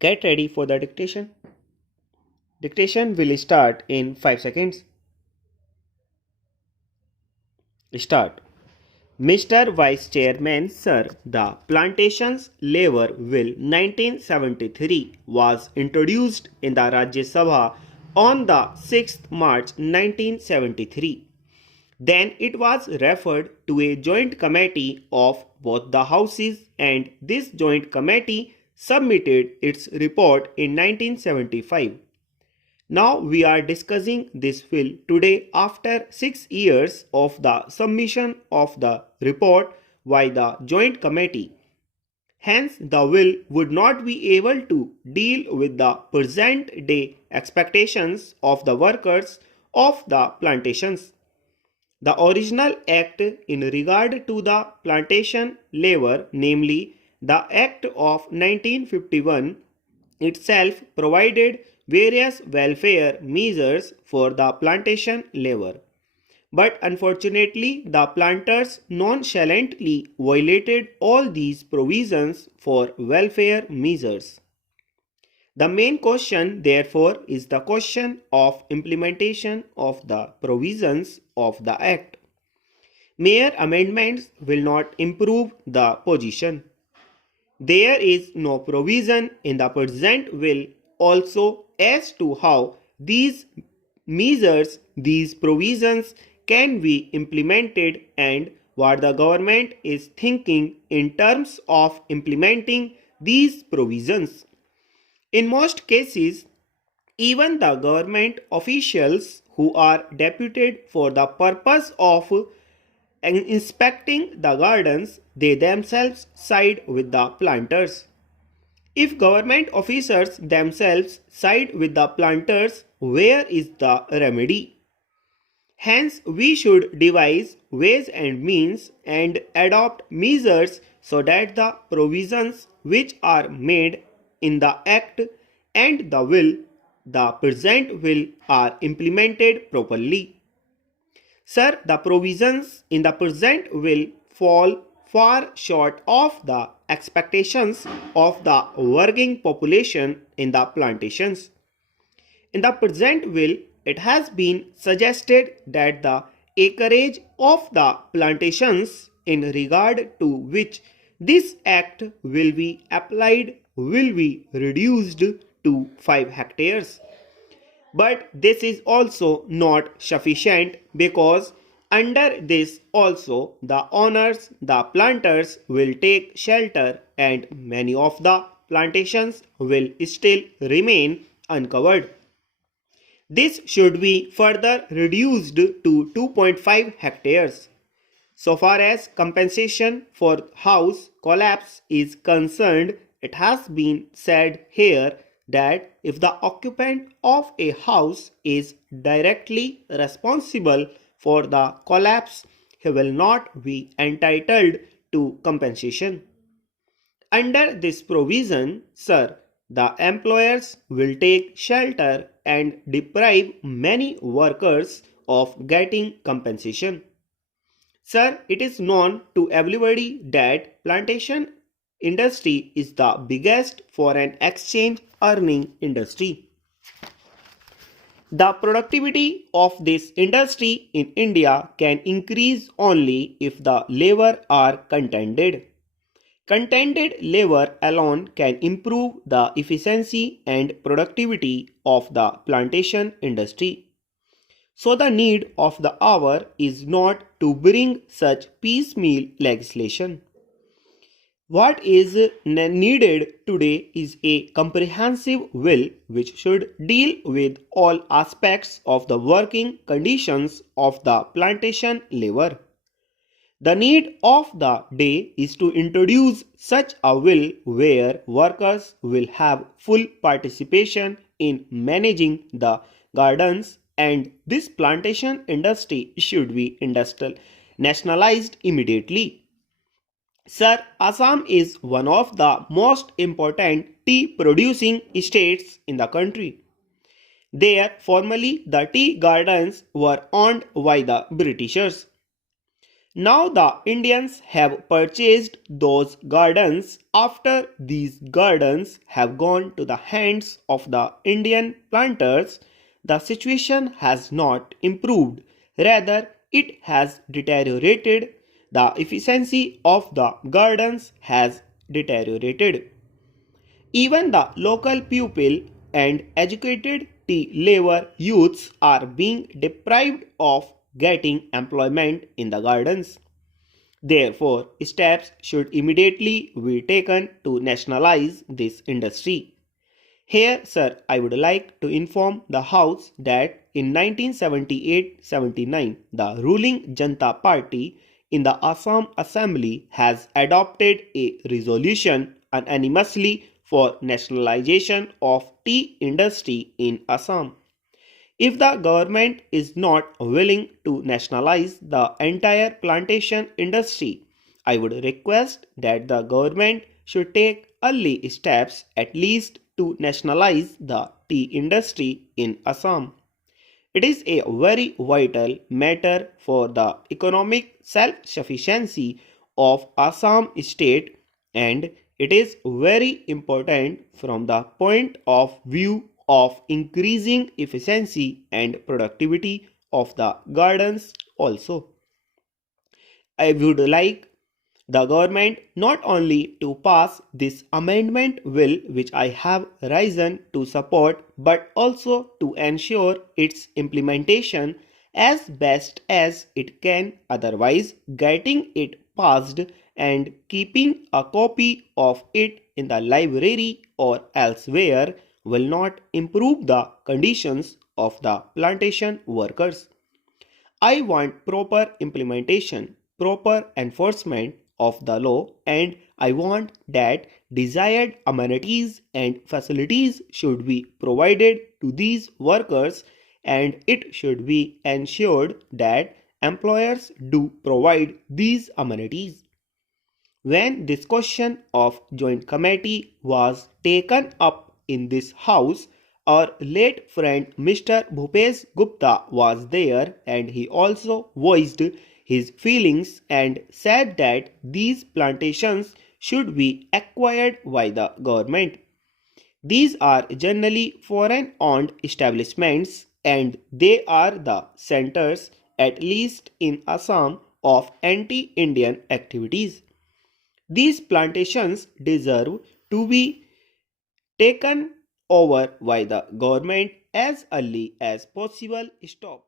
Get ready for the dictation. Dictation will start in 5 seconds. Start. Mr. Vice Chairman, sir, the Plantations Labor Bill 1973 was introduced in the Rajya Sabha on the 6th March 1973. Then it was referred to a joint committee of both the houses, and this joint committee submitted its report in 1975. Now we are discussing this bill today after 6 years of the submission of the report by the joint committee. Hence, the bill would not be able to deal with the present day expectations of the workers of the plantations. The original act in regard to the plantation labor, namely the Act of 1951, itself provided various welfare measures for the plantation labor. But unfortunately, the planters nonchalantly violated all these provisions for welfare measures. The main question, therefore, is the question of implementation of the provisions of the Act. Mere amendments will not improve the position. There is no provision in the present bill also as to how these measures, these provisions can be implemented and what the government is thinking in terms of implementing these provisions. In most cases, even the government officials who are deputed for the purpose of inspecting the gardens, they themselves side with the planters. If government officers themselves side with the planters, where is the remedy? Hence, we should devise ways and means and adopt measures so that the provisions which are made in the Act and the will, the present will, are implemented properly. Sir, the provisions in the present will fall far short of the expectations of the working population in the plantations. In the present will, it has been suggested that the acreage of the plantations in regard to which this act will be applied will be reduced to 5 hectares. But this is also not sufficient because under this also the owners, the planters will take shelter and many of the plantations will still remain uncovered. This should be further reduced to 2.5 hectares. So far as compensation for house collapse is concerned, it has been said here that if the occupant of a house is directly responsible for the collapse, he will not be entitled to compensation. Under this provision, sir, the employers will take shelter and deprive many workers of getting compensation. Sir, it is known to everybody that plantation industry is the biggest foreign exchange earning industry. The productivity of this industry in India can increase only if the labor are contented. Contented labor alone can improve the efficiency and productivity of the plantation industry. So the need of the hour is not to bring such piecemeal legislation. What is needed today is a comprehensive will which should deal with all aspects of the working conditions of the plantation labor. The need of the day is to introduce such a will where workers will have full participation in managing the gardens, and this plantation industry should be nationalized immediately. Sir, Assam is one of the most important tea producing states in the country. There, formerly the tea gardens were owned by the Britishers. Now the Indians have purchased those gardens. After these gardens have gone to the hands of the Indian planters, the situation has not improved. Rather, it has deteriorated. The efficiency of the gardens has deteriorated. Even the local pupil and educated tea labor youths are being deprived of getting employment in the gardens. Therefore, steps should immediately be taken to nationalize this industry. Here, sir, I would like to inform the House that in 1978-79, the ruling Janata Party in the Assam Assembly has adopted a resolution unanimously for nationalization of tea industry in Assam. If the government is not willing to nationalize the entire plantation industry, I would request that the government should take early steps at least to nationalize the tea industry in Assam. It is a very vital matter for the economic self-sufficiency of Assam state, and it is very important from the point of view of increasing efficiency and productivity of the gardens also. I would like the government not only to pass this amendment bill which I have risen to support, but also to ensure its implementation as best as it can. Otherwise, getting it passed and keeping a copy of it in the library or elsewhere will not improve the conditions of the plantation workers. I want proper implementation, proper enforcement of the law, and I want that desired amenities and facilities should be provided to these workers, and it should be ensured that employers do provide these amenities. When this question of joint committee was taken up in this house, our late friend Mr. Bhupesh Gupta was there, and he also voiced his feelings and said that these plantations should be acquired by the government. These are generally foreign owned establishments, and they are the centers, at least in Assam, of anti Indian activities. These plantations deserve to be taken over by the government as early as possible. Stop.